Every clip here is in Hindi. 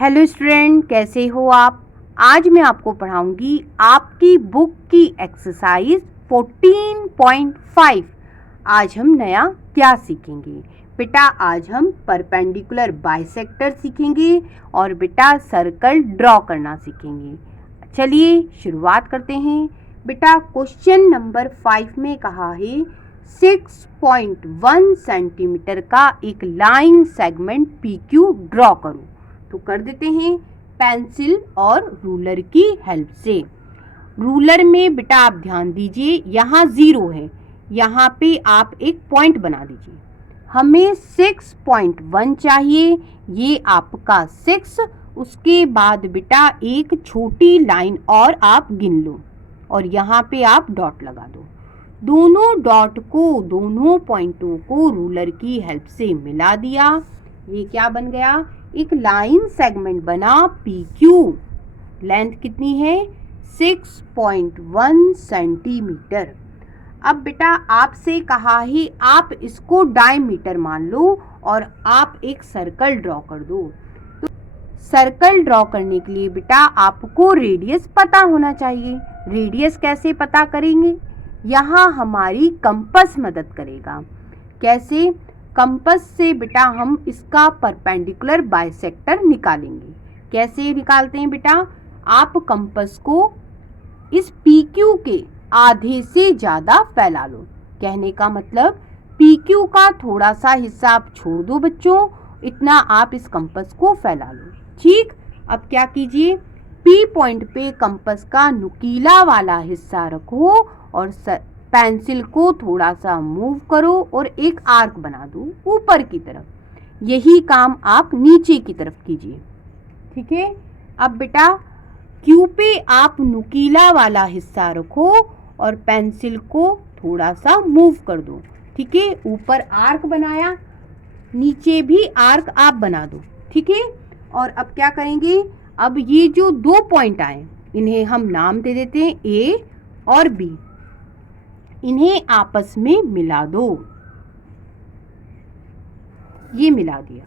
हेलो स्टूडेंट, कैसे हो आप। आज मैं आपको पढ़ाऊंगी आपकी बुक की एक्सरसाइज 14.5। आज हम नया क्या सीखेंगे बेटा? आज हम परपेंडिकुलर बाइसेक्टर सीखेंगे और बेटा सर्कल ड्रॉ करना सीखेंगे। चलिए शुरुआत करते हैं। बेटा क्वेश्चन नंबर 5 में कहा है 6.1 सेंटीमीटर का एक लाइन सेगमेंट PQ ड्रॉ करो। तो कर देते हैं पेंसिल और रूलर की हेल्प से। रूलर में बेटा आप ध्यान दीजिए, यहाँ 0 है, यहाँ पे आप एक पॉइंट बना दीजिए। हमें 6.1 चाहिए, ये आपका 6। उसके बाद बेटा एक छोटी लाइन और आप गिन लो और यहाँ पे आप डॉट लगा दो। दोनों डॉट को, दोनों पॉइंटों को रूलर की हेल्प से मिला दिया। ये क्या बन गया? एक लाइन सेगमेंट बना PQ। लेंथ कितनी है? 6.1 सेंटीमीटर। अब बेटा आपसे कहा है आप इसको डायमीटर मान लो और आप एक सर्कल ड्रॉ कर दो। तो सर्कल ड्रॉ करने के लिए बेटा आपको रेडियस पता होना चाहिए। रेडियस कैसे पता करेंगे? यहाँ हमारी कंपास मदद करेगा। कैसे? कंपास से बेटा हम इसका परपेंडिकुलर बाइसेक्टर निकालेंगे। कैसे निकालते हैं बेटा? आप कंपास को इस PQ के आधे से ज़्यादा फैला लो। कहने का मतलब PQ का थोड़ा सा हिस्सा आप छोड़ दो बच्चों, इतना आप इस कंपास को फैला लो। ठीक, अब क्या कीजिए, P पॉइंट पे कंपास का नुकीला वाला हिस्सा रखो और पेंसिल को थोड़ा सा मूव करो और एक आर्क बना दो ऊपर की तरफ। यही काम आप नीचे की तरफ कीजिए। ठीक है, अब बेटा Q पे आप नुकीला वाला हिस्सा रखो और पेंसिल को थोड़ा सा मूव कर दो। ठीक है, ऊपर आर्क बनाया, नीचे भी आर्क आप बना दो। ठीक है, और अब क्या करेंगे? अब ये जो 2 पॉइंट आए इन्हें हम नाम दे देते हैं A और B। इन्हें आपस में मिला दो। ये मिला दिया।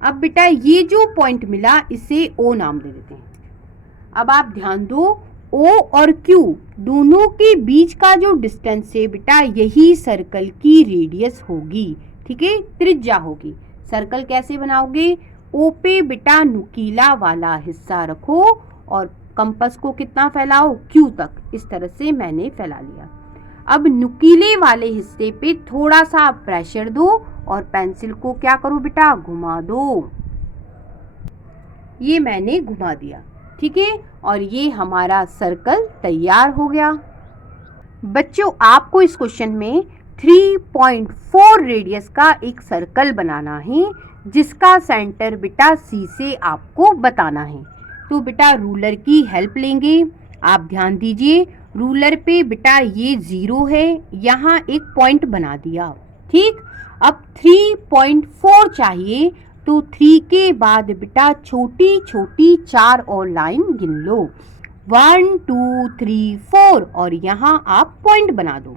अब बेटा ये जो पॉइंट मिला इसे O नाम दे देते हैं। अब आप ध्यान दो, O और Q दोनों के बीच का जो डिस्टेंस है बेटा यही सर्कल की रेडियस होगी। ठीक है, त्रिज्या होगी। सर्कल कैसे बनाओगे? O पे बेटा नुकीला वाला हिस्सा रखो और कंपास को कितना फैलाओ? Q तक। इस तरह से मैंने फैला लिया। अब नुकीले वाले हिस्से पे थोड़ा सा प्रेशर दो और पेंसिल को क्या करो बेटा? घुमा दो। ये मैंने घुमा दिया। ठीक है, और ये हमारा सर्कल तैयार हो गया। बच्चों आपको इस क्वेश्चन में 3.4 रेडियस का एक सर्कल बनाना है जिसका सेंटर बेटा C से आपको बताना है। तो बेटा रूलर की हेल्प लेंगे। आप ध्यान दीजिए, रूलर पे बेटा ये 0 है, यहाँ एक पॉइंट बना दिया। ठीक, अब 3.4 चाहिए तो 3 के बाद बेटा छोटी छोटी 4 और लाइन गिन लो। 1 2 3 4 और यहाँ आप पॉइंट बना दो।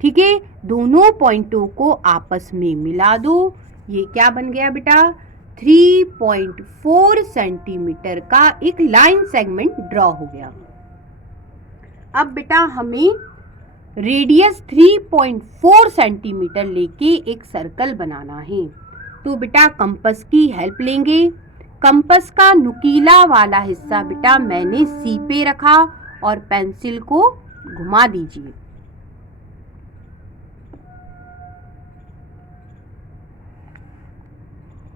ठीक है, दोनों पॉइंटों को आपस में मिला दो। ये क्या बन गया बेटा? 3.4 सेंटीमीटर का एक लाइन सेगमेंट ड्रॉ हो गया। अब बेटा हमें रेडियस 3.4 सेंटीमीटर लेके एक सर्कल बनाना है। तो बेटा कंपास की हेल्प लेंगे। कंपास का नुकीला वाला हिस्सा बेटा मैंने C पे रखा और पेंसिल को घुमा दीजिए।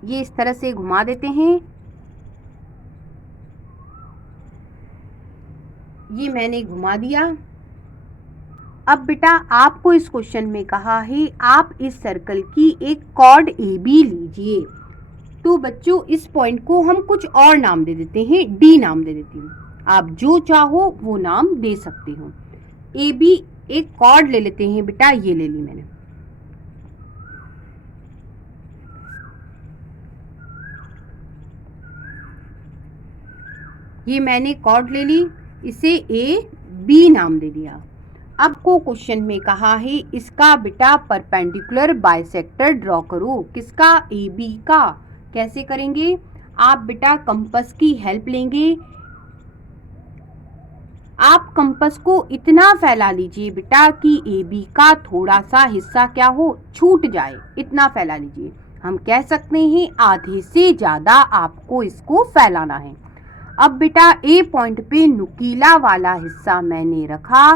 ये इस तरह से घुमा देते हैं। ये मैंने घुमा दिया। अब बेटा आपको इस क्वेश्चन में कहा है आप इस सर्कल की एक कॉर्ड AB लीजिए। तो बच्चों इस पॉइंट को हम कुछ और नाम दे देते हैं, D नाम दे देती हूँ। आप जो चाहो वो नाम दे सकते हो। AB एक कॉर्ड ले लेते हैं बेटा, ये ले ली मैंने। ये मैंने कॉर्ड ले ली, इसे AB नाम दे दिया। अब को क्वेश्चन में कहा है इसका बेटा परपेंडिकुलर बाइसेक्टर ड्रॉ करो। किसका? AB का। कैसे करेंगे? आप बेटा कंपास की हेल्प लेंगे। आप कंपास को इतना फैला लीजिए बेटा कि ए बी का थोड़ा सा हिस्सा क्या हो, छूट जाए। इतना फैला लीजिए। हम कह सकते हैं आधे से ज़्यादा आपको इसको फैलाना है। अब बेटा ए पॉइंट पे नुकीला वाला हिस्सा मैंने रखा।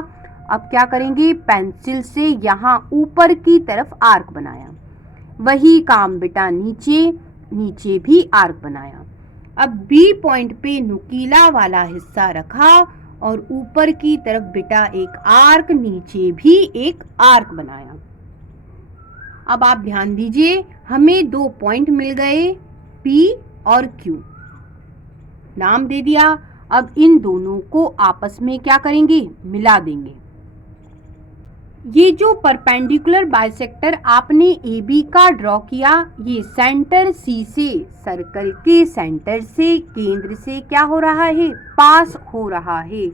अब क्या करेंगे? पेंसिल से यहाँ ऊपर की तरफ आर्क बनाया। वही काम बेटा नीचे भी आर्क बनाया। अब बी पॉइंट पे नुकीला वाला हिस्सा रखा और ऊपर की तरफ बेटा एक आर्क, नीचे भी एक आर्क बनाया। अब आप ध्यान दीजिए, हमें 2 पॉइंट मिल गए, P और Q। नाम दे दिया। अब इन दोनों को आपस में क्या करेंगे? मिला देंगे। ये जो परपेंडिकुलर बाइसेक्टर आपने ए बी का ड्रॉ किया, ये सेंटर सी से, सर्कल के सेंटर से, केंद्र से क्या हो रहा है? पास हो रहा है।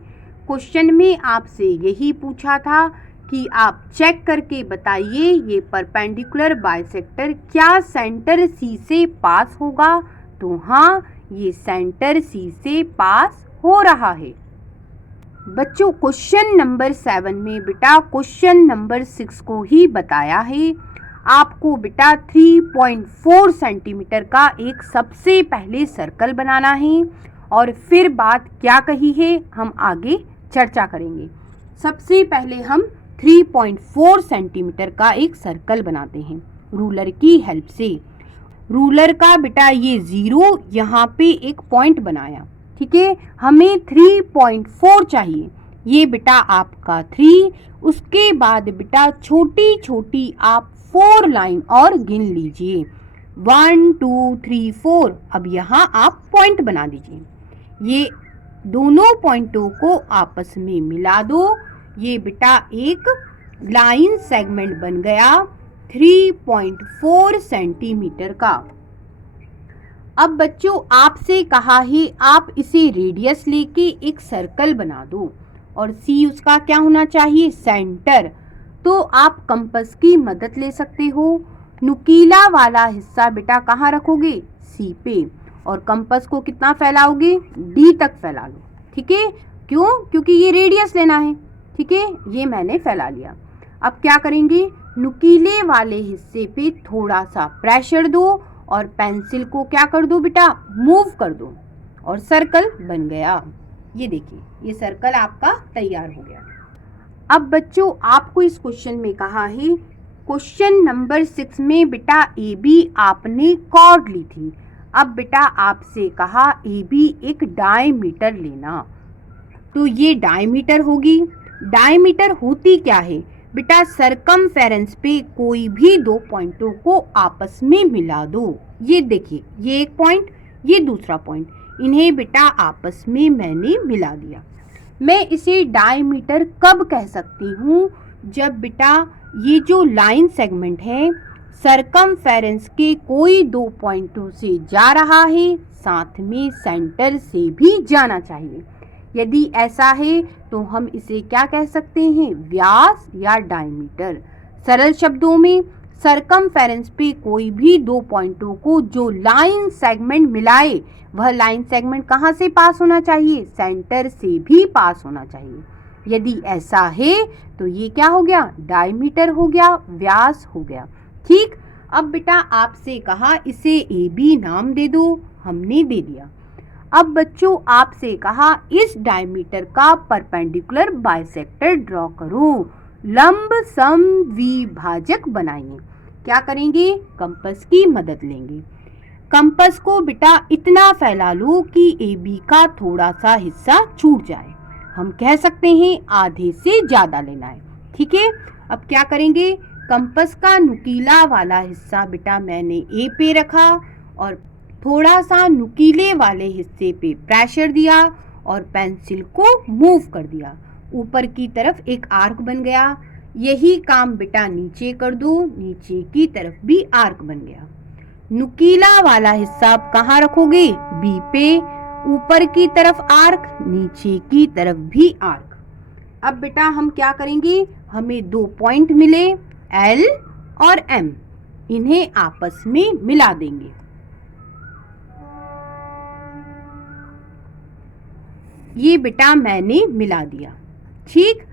क्वेश्चन में आपसे यही पूछा था कि आप चेक करके बताइए ये परपेंडिकुलर बाइसेक्टर क्या सेंटर सी से पास होगा? तो हाँ, ये सेंटर सी से पास हो रहा है। बच्चों क्वेश्चन नंबर 7 में बेटा क्वेश्चन नंबर 6 को ही बताया है। आपको बेटा 3.4 सेंटीमीटर का एक सबसे पहले सर्कल बनाना है और फिर बात क्या कही है हम आगे चर्चा करेंगे। सबसे पहले हम 3.4 सेंटीमीटर का एक सर्कल बनाते हैं रूलर की हेल्प से। रूलर का बेटा ये 0 यहाँ पे एक पॉइंट बनाया, ठीक है। हमें 3.4 चाहिए। ये बेटा आपका 3। उसके बाद बेटा छोटी छोटी आप 4 लाइन और गिन लीजिए, 1 2 3 4। अब यहाँ आप पॉइंट बना दीजिए। ये दोनों पॉइंटों को आपस में मिला दो। ये बेटा एक लाइन सेगमेंट बन गया 3.4 सेंटीमीटर का। अब बच्चों आपसे कहा है आप इसे रेडियस लेके एक सर्कल बना दो और सी उसका क्या होना चाहिए? सेंटर। तो आप कंपास की मदद ले सकते हो। नुकीला वाला हिस्सा बेटा कहाँ रखोगे? सी पे। और कंपास को कितना फैलाओगे? डी तक फैला लो, ठीक है। क्यों? क्योंकि ये रेडियस लेना है, ठीक है। ये मैंने फैला लिया। अब क्या करेंगे? नुकीले वाले हिस्से पे थोड़ा सा प्रेशर दो और पेंसिल को क्या कर दो बेटा? मूव कर दो और सर्कल बन गया। ये देखिए, ये सर्कल आपका तैयार हो गया। अब बच्चों आपको इस क्वेश्चन में कहा है, क्वेश्चन नंबर 6 में बेटा ए बी आपने कॉर्ड ली थी। अब बेटा आपसे कहा ए बी एक डायमीटर लेना। तो ये डायमीटर होगी। डायमीटर होती क्या है बेटा? सरकमफेरेंस पे कोई भी 2 पॉइंटों को आपस में मिला दो। ये देखिए, ये एक पॉइंट, ये दूसरा पॉइंट, इन्हें बेटा आपस में मैंने मिला दिया। मैं इसे डायमीटर कब कह सकती हूँ? जब बेटा ये जो लाइन सेगमेंट है सरकमफेरेंस के कोई 2 पॉइंटों से जा रहा है, साथ में सेंटर से भी जाना चाहिए। यदि ऐसा है तो हम इसे क्या कह सकते हैं? व्यास या डायमीटर। सरल शब्दों में सरकमफेरेंस पे कोई भी 2 पॉइंटों को जो लाइन सेगमेंट मिलाए, वह लाइन सेगमेंट कहाँ से पास होना चाहिए? सेंटर से भी पास होना चाहिए। यदि ऐसा है तो ये क्या हो गया? डायमीटर हो गया, व्यास हो गया, ठीक। अब बेटा आपसे कहा इसे ए बी नाम दे दो, हमने दे दिया। अब बच्चों आपसे कहा इस डायमीटर का परपेंडिकुलर बाइसेक्टर ड्रॉ करो, लंब सम द्विभाजक बनाइए। क्या करेंगे? कंपास की मदद लेंगे। कंपास को बेटा इतना फैला लो कि ए बी का थोड़ा सा हिस्सा छूट जाए। हम कह सकते हैं आधे से ज़्यादा लेना है, ठीक है। अब क्या करेंगे? कंपास का नुकीला वाला हिस्सा बेटा मैंने ए पे रखा और थोड़ा सा नुकीले वाले हिस्से पे प्रेशर दिया और पेंसिल को मूव कर दिया। ऊपर की तरफ एक आर्क बन गया। यही काम बेटा नीचे कर दो, नीचे की तरफ भी आर्क बन गया। नुकीला वाला हिस्सा आप कहाँ रखोगे? बी पे। ऊपर की तरफ आर्क, नीचे की तरफ भी आर्क। अब बेटा हम क्या करेंगे? हमें 2 पॉइंट मिले, एल और एम, इन्हें आपस में मिला देंगे। ये बेटा मैंने मिला दिया। ठीक,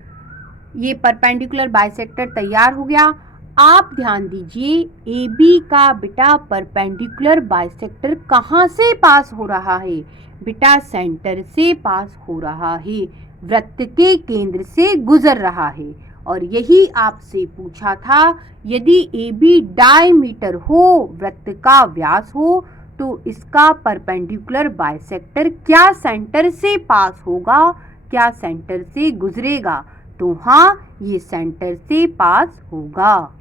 ये परपेंडिकुलर बाइसेक्टर तैयार हो गया। आप ध्यान दीजिए, ए बी का बेटा परपेंडिकुलर बाइसेक्टर कहाँ से पास हो रहा है? बेटा सेंटर से पास हो रहा है, वृत्त के केंद्र से गुजर रहा है। और यही आपसे पूछा था, यदि ए बी डायमीटर हो, वृत्त का व्यास हो, तो इसका परपेंडिकुलर बाइसेक्टर क्या सेंटर से पास होगा, क्या सेंटर से गुजरेगा? तो हाँ, ये सेंटर से पास होगा।